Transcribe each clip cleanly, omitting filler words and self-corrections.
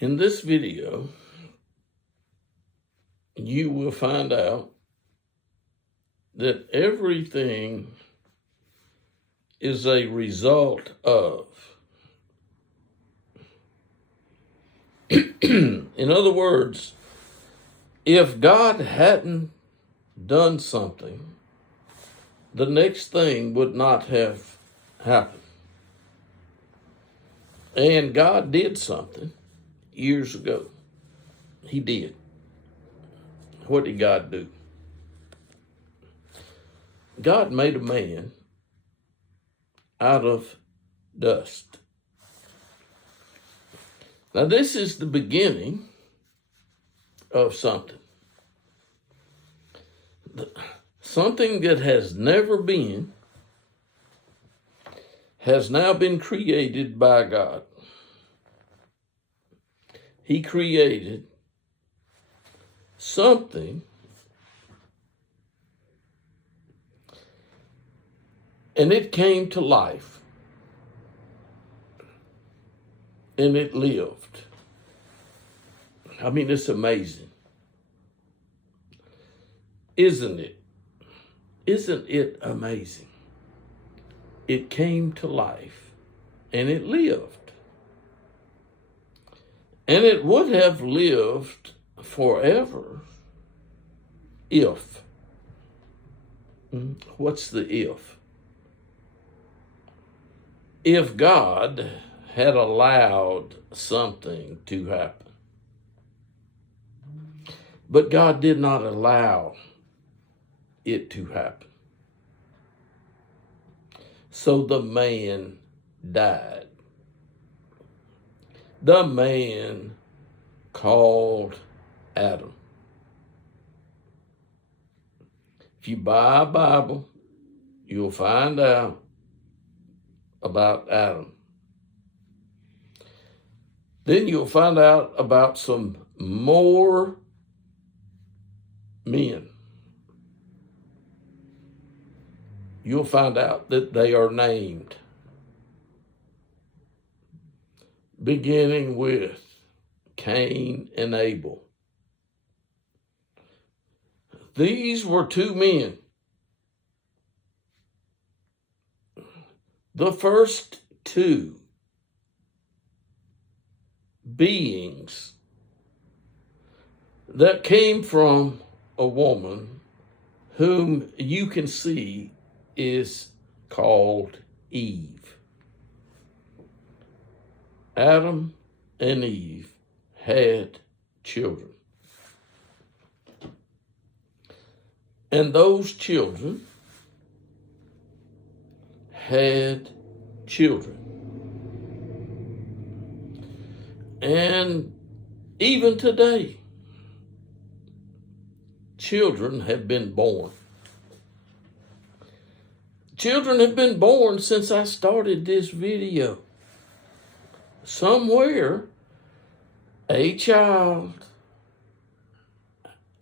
In this video, you will find out that everything is a result of. In other words, if God hadn't done something, the next thing would not have happened. And God did something years ago. He did. What did God do? God made a man out of dust. Now, this is the beginning of something. Something that has never been has now been created by God. He created something, and it came to life, and it lived. I mean, it's amazing. Isn't it? Isn't it amazing? It came to life, and it lived. And it would have lived forever if. What's the if? If God had allowed something to happen. But God did not allow it to happen. So the man died. The man called Adam. If you buy a Bible, you'll find out about Adam. Then you'll find out about some more men. You'll find out that they are named, beginning with Cain and Abel. These were two men. The first two beings that came from a woman whom you can see is called Eve. Adam and Eve had children. And those children had children. And even today, children have been born. Children have been born since I started this video. Somewhere, a child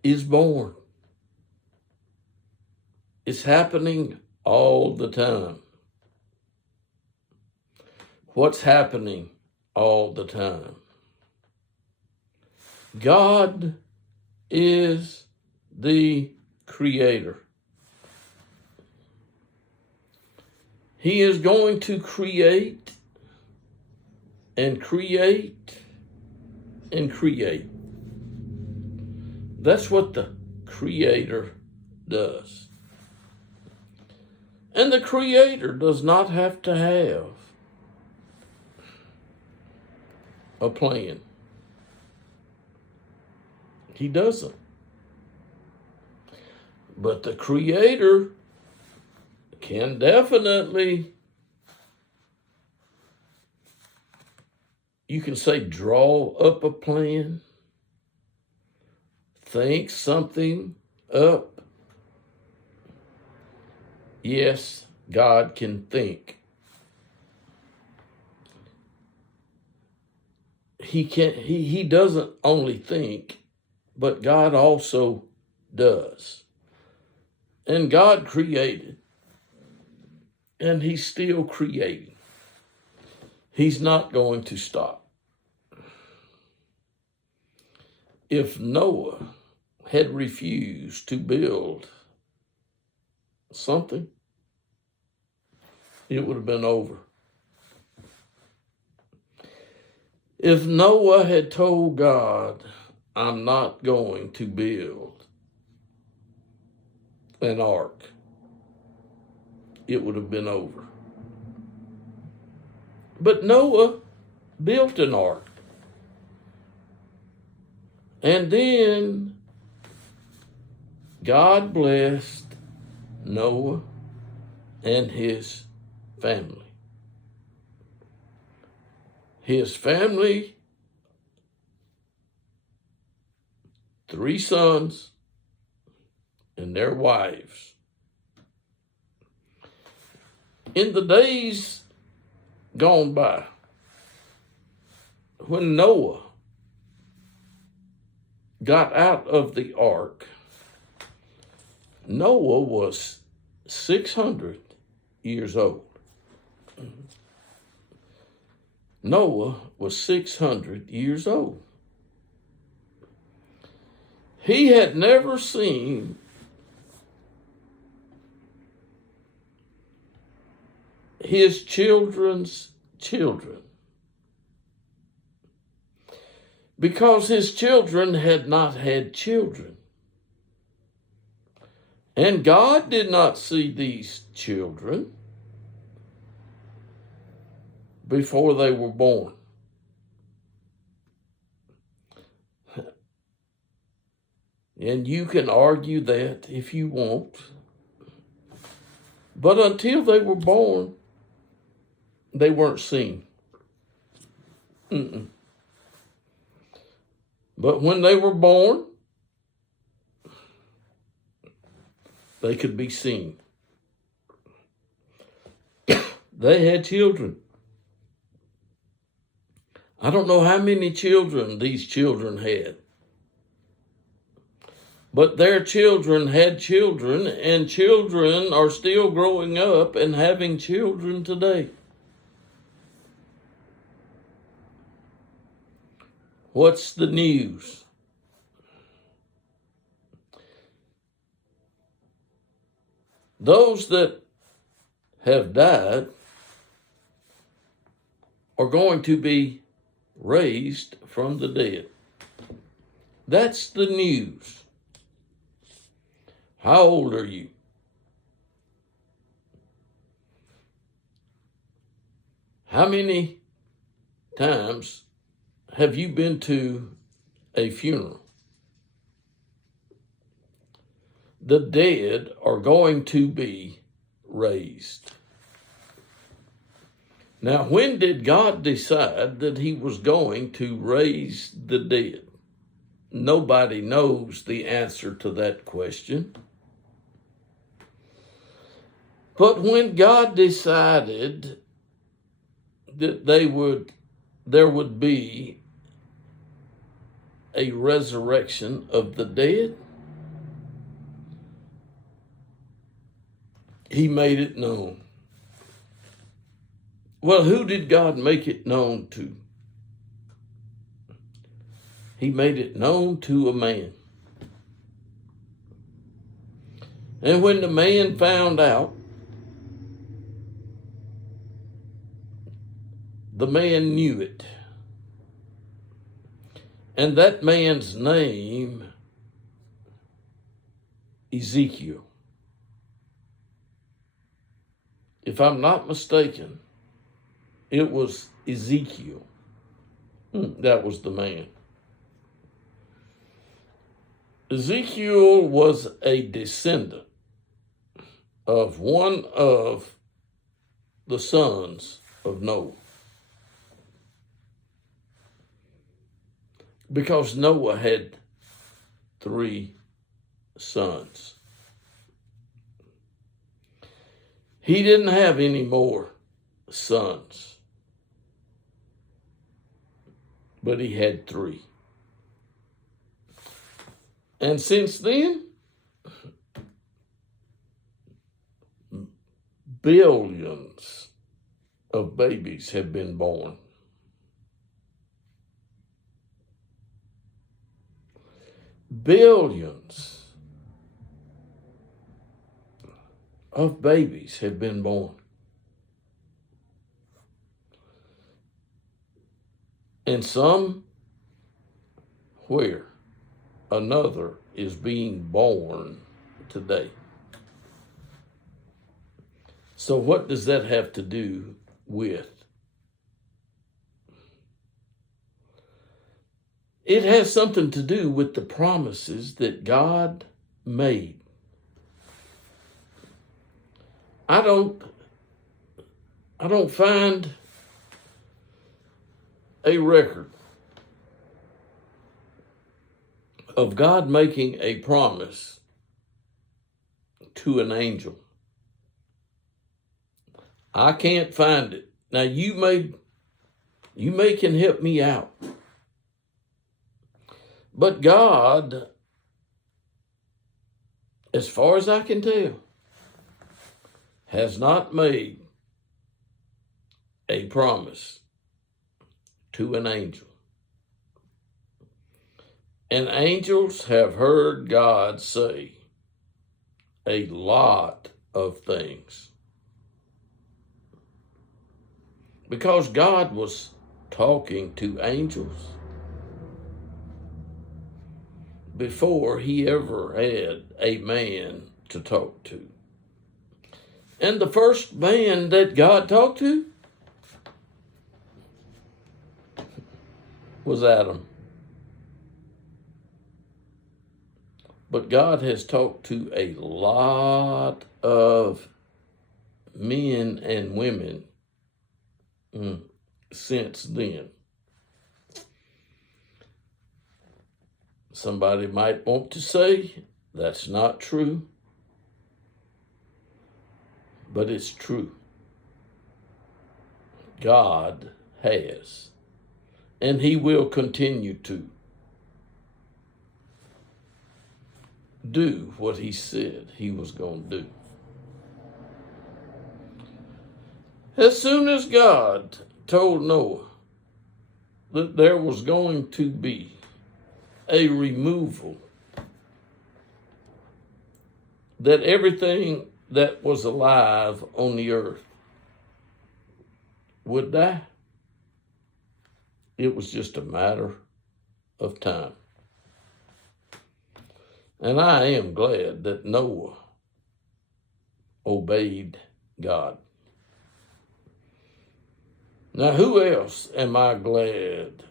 is born. It's happening all the time. What's happening all the time? God is the creator. He is going to create and create and create. That's what the creator does. And the creator does not have to have a plan. He doesn't. But the creator can definitely, you can say, draw up a plan, think something up. Yes, God can think. He doesn't only think, but God also does. And God created, and he's still creating. He's not going to stop. if Noah had refused to build something, it would have been over. If Noah had told God, I'm not going to build an ark, it would have been over. But Noah built an ark. And then God blessed Noah and his family. His family, 3 sons and their wives. In the days gone by, when Noah got out of the ark, Noah was 600 years old. Noah was 600 years old. He had never seen his children's children, because his children had not had children. And God did not see these children before they were born. And you can argue that if you want. But until they were born, they weren't seen. But when they were born, they could be seen. They had children. I don't know how many children these children had. But their children had children, and children are still growing up and having children today. What's the news? Those that have died are going to be raised from the dead. That's the news. How old are you? How many times have you been to a funeral? The dead are going to be raised. Now, when did God decide that he was going to raise the dead? Nobody knows the answer to that question. But when God decided that there would be a resurrection of the dead, he made it known. Well, who did God make it known to? He made it known to a man. And when the man found out, the man knew it. And that man's name, Ezekiel. If I'm not mistaken, it was Ezekiel. That was the man. Ezekiel was a descendant of one of the sons of Noah. Because Noah had 3 sons. He didn't have any more sons, but he had 3. And since then, billions of babies have been born. billions of babies have been born. And somewhere another is being born today. So what does that have to do with? It has something to do with the promises that God made. I don't find a record of God making a promise to an angel. I can't find it. Now you may can help me out. But God, as far as I can tell, has not made a promise to an angel. And angels have heard God say a lot of things. Because God was talking to angels before he ever had a man to talk to. And the first man that God talked to was Adam. But God has talked to a lot of men and women since then. Somebody might want to say that's not true, but it's true. God has, and he will continue to do what he said he was going to do. As soon as God told Noah that there was going to be a removal, that everything that was alive on the earth would die, it was just a matter of time. And I am glad that Noah obeyed God. Now, who else am I glad?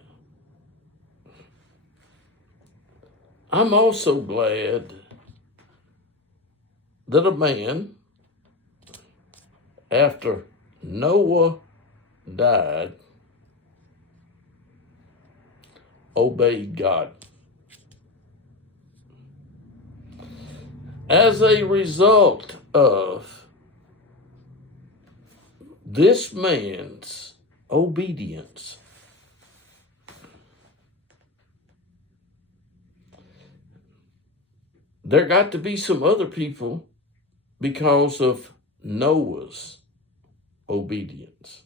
I'm also glad that a man, after Noah died, obeyed God. As a result of this man's obedience, there got to be some other people because of Noah's obedience.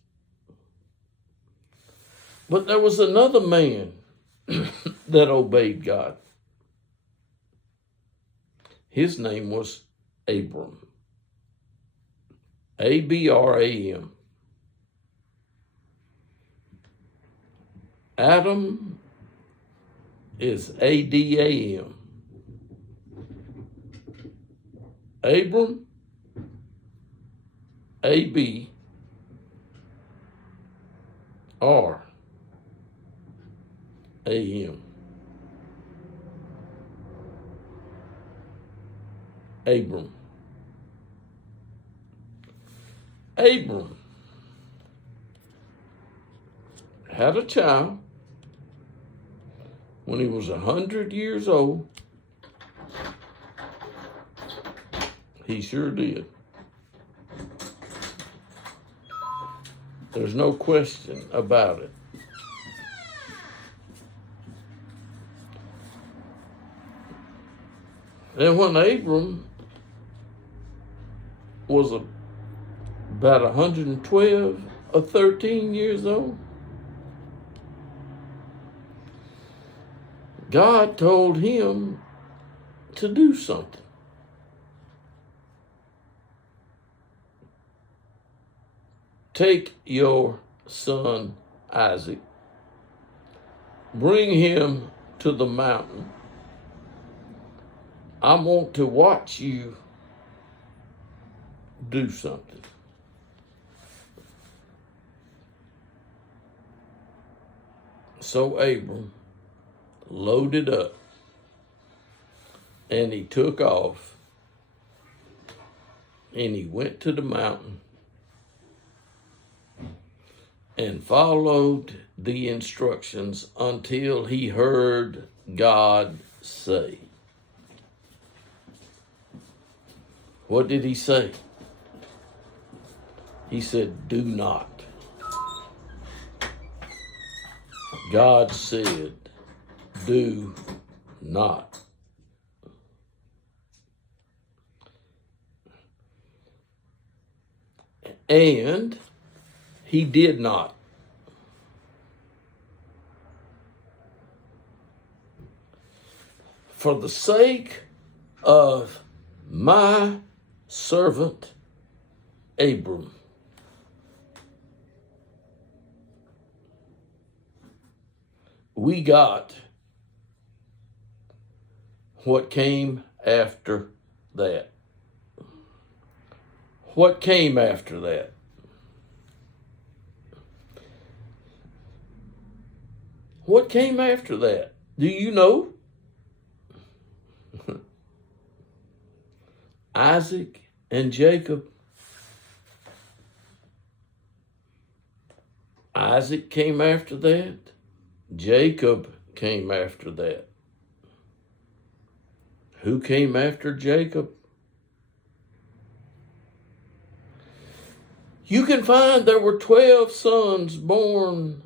But there was another man that obeyed God. His name was Abram. Abram. Adam is Adam. Abram, Abram. Abram. Abram had a child when he was 100 years old. He sure did. There's no question about it. And when Abram was about 112 or 13 years old, God told him to do something. Take your son Isaac, bring him to the mountain. I want to watch you do something. So Abram loaded up and he took off and he went to the mountain and followed the instructions until he heard God say. What did he say? He said, do not. God said, do not. And he did not. For the sake of my servant Abram, we got what came after that. What came after that? What came after that? Do you know? Isaac and Jacob. Isaac came after that. Jacob came after that. Who came after Jacob? You can find there were 12 sons born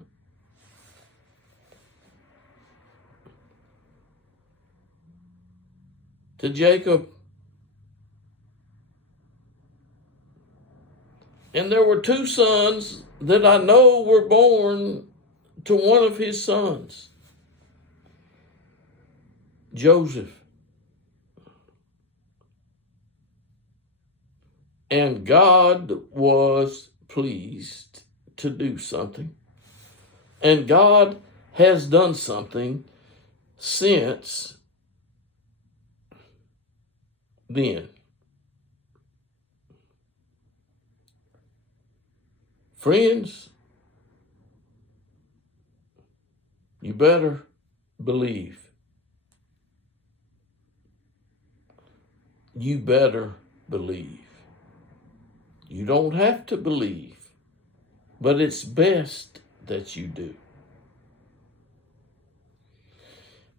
to Jacob. And there were 2 sons that I know were born to one of his sons, Joseph. And God was pleased to do something. And God has done something since then. Friends, you better believe. You better believe. You don't have to believe, but it's best that you do.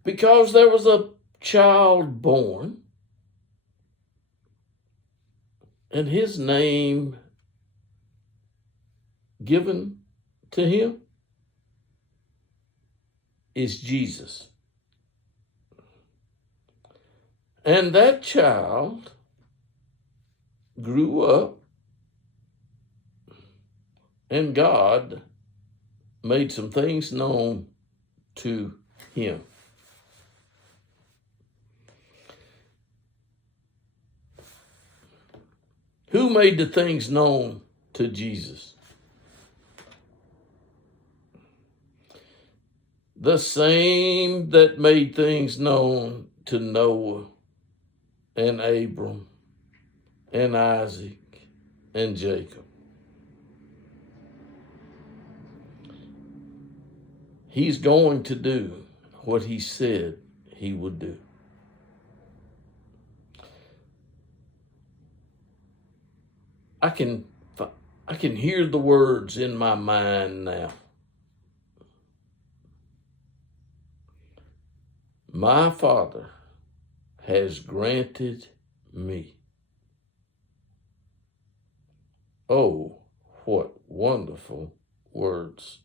Because there was a child born, and his name given to him is Jesus. And that child grew up, and God made some things known to him. Who made the things known to Jesus? The same that made things known to Noah and Abram and Isaac and Jacob. He's going to do what he said he would do. I can hear the words in my mind now. My Father has granted me. Oh, what wonderful words.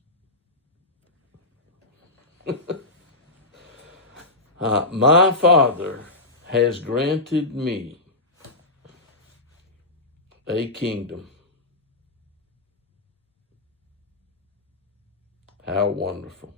My Father has granted me a kingdom. How wonderful.